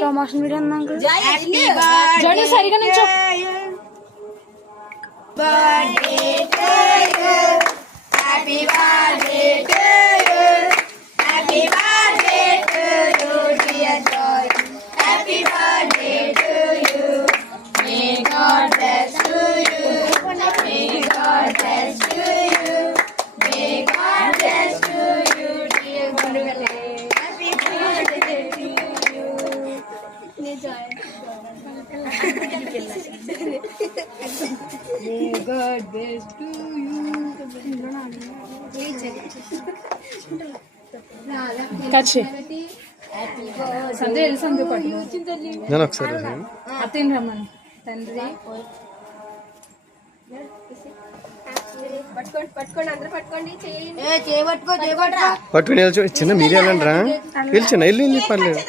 Promotion video జడు సరిగా నుంచో. Happy birthday to you. Happy birthday to you, dear Joy. Happy birthday to you. May God bless you. May God bless you. May God bless you, dear Joy. Happy birthday to you. May God bless to you. నేను ఒకసారి అతను రమ్మని తండ్రి పట్టుకోండి పట్టుకుని చిన్న మీరే వెళ్ళండి రా. వెళ్ళి చిన్న ఇల్లు పర్లేదు.